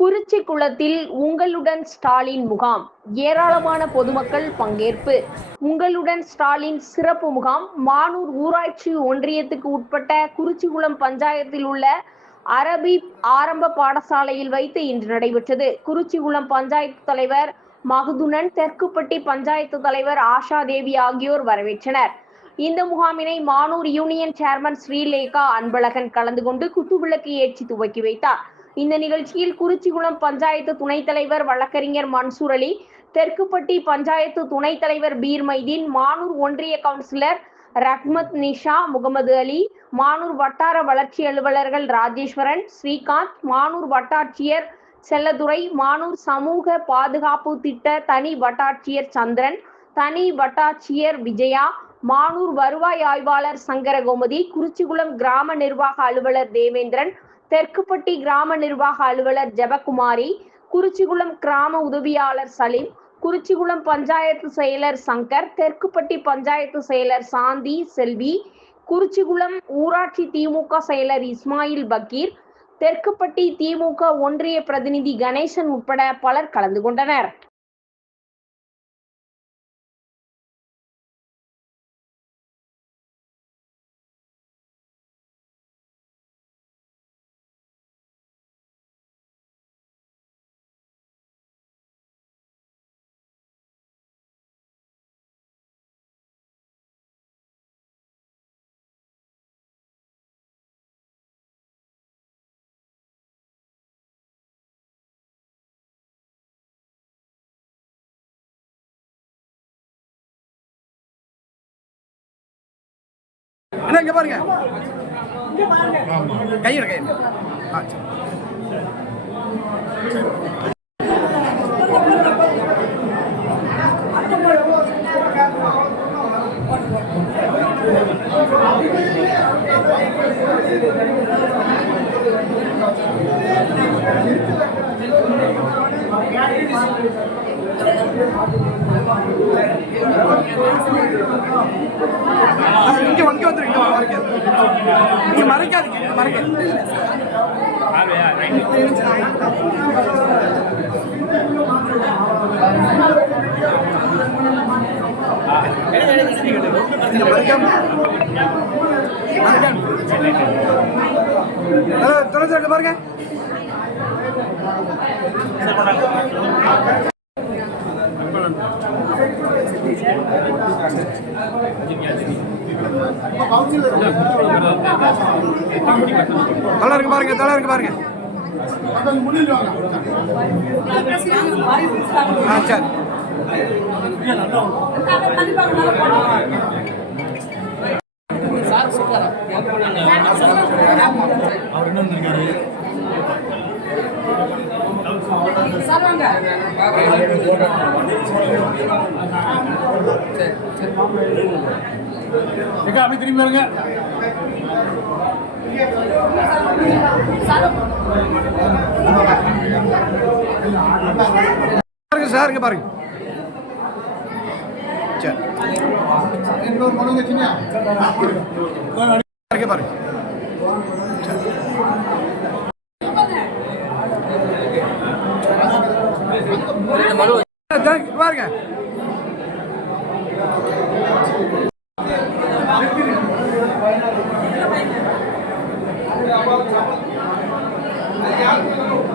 குறிச்சி குளத்தில் உங்களுடன் ஸ்டாலின் முகாம். ஏராளமான பொதுமக்கள் பங்கேற்பு. உங்களுடன் ஸ்டாலின் சிறப்பு முகாம். மானூர் ஊராட்சி ஒன்றியத்துக்கு உட்பட்ட குறிச்சிகுளம் பஞ்சாயத்தில் உள்ள அரபி ஆரம்ப பாடசாலையில் வைத்து இன்று நடைபெற்றது. குறிச்சிகுளம் பஞ்சாயத்து தலைவர் மகதுனன் தெற்குப்பட்டி பஞ்சாயத்து தலைவர் ஆஷா தேவி ஆகியோர் வரவேற்றனர். இந்த முகாமினை மானூர் யூனியன் சேர்மன் ஸ்ரீலேகா அன்பழகன் கலந்து கொண்டு குத்துவிளக்கு ஏற்றி துவக்கி வைத்தார். இந்த நிகழ்ச்சியில் குறிச்சிகுளம் பஞ்சாயத்து துணைத் தலைவர் வழக்கறிஞர் மன்சூர் அலி தெற்குப்பட்டி பஞ்சாயத்து துணைத் தலைவர் பீர் மைதீன் மானூர் ஒன்றிய கவுன்சிலர் ரஹ்மத் நிஷா முகமது அலி மானூர் வட்டார வளர்ச்சி அலுவலர்கள் ராஜேஸ்வரன் ஸ்ரீகாந்த் மானூர் வட்டாட்சியர் செல்லதுரை மானூர் சமூக பாதுகாப்பு திட்ட தனி வட்டாட்சியர் சந்திரன் தனி வட்டாட்சியர் விஜயா மானூர் வருவாய் ஆய்வாளர் சங்கரகோமதி குறிச்சிகுளம் கிராம நிர்வாக அலுவலர் தேவேந்திரன் தெற்குப்பட்டி கிராம நிர்வாக அலுவலர் ஜெபகுமாரி குறிச்சிகுளம் கிராம உதவியாளர் சலீம் குறிச்சிகுளம் பஞ்சாயத்து செயலர் சங்கர் தெற்குப்பட்டி பஞ்சாயத்து செயலர் சாந்தி செல்வி குறிச்சிகுளம் ஊராட்சி திமுக செயலர் இஸ்மாயில் பக்கீர் தெற்குப்பட்டி திமுக ஒன்றிய பிரதிநிதி கணேசன் உட்பட பலர் கலந்து கொண்டனர். என்ன இங்க பாருங்க. கையில கையில. ஆ சரி. இங்க இங்க வந்துருங்க இங்க மறைக்காது. இங்க மறைக்காதீங்க மறைக்காது. இங்க பாருங்க. தலை இருக்கு பாருங்க தலை இருக்கு பாருங்க. ஆ சரி. ஏக்கா அப்படி திரும்பி வருங்க. பாருங்க சார் இங்க பாருங்க. சரி. பாருங்க சரி. பாருங்க சரி சரி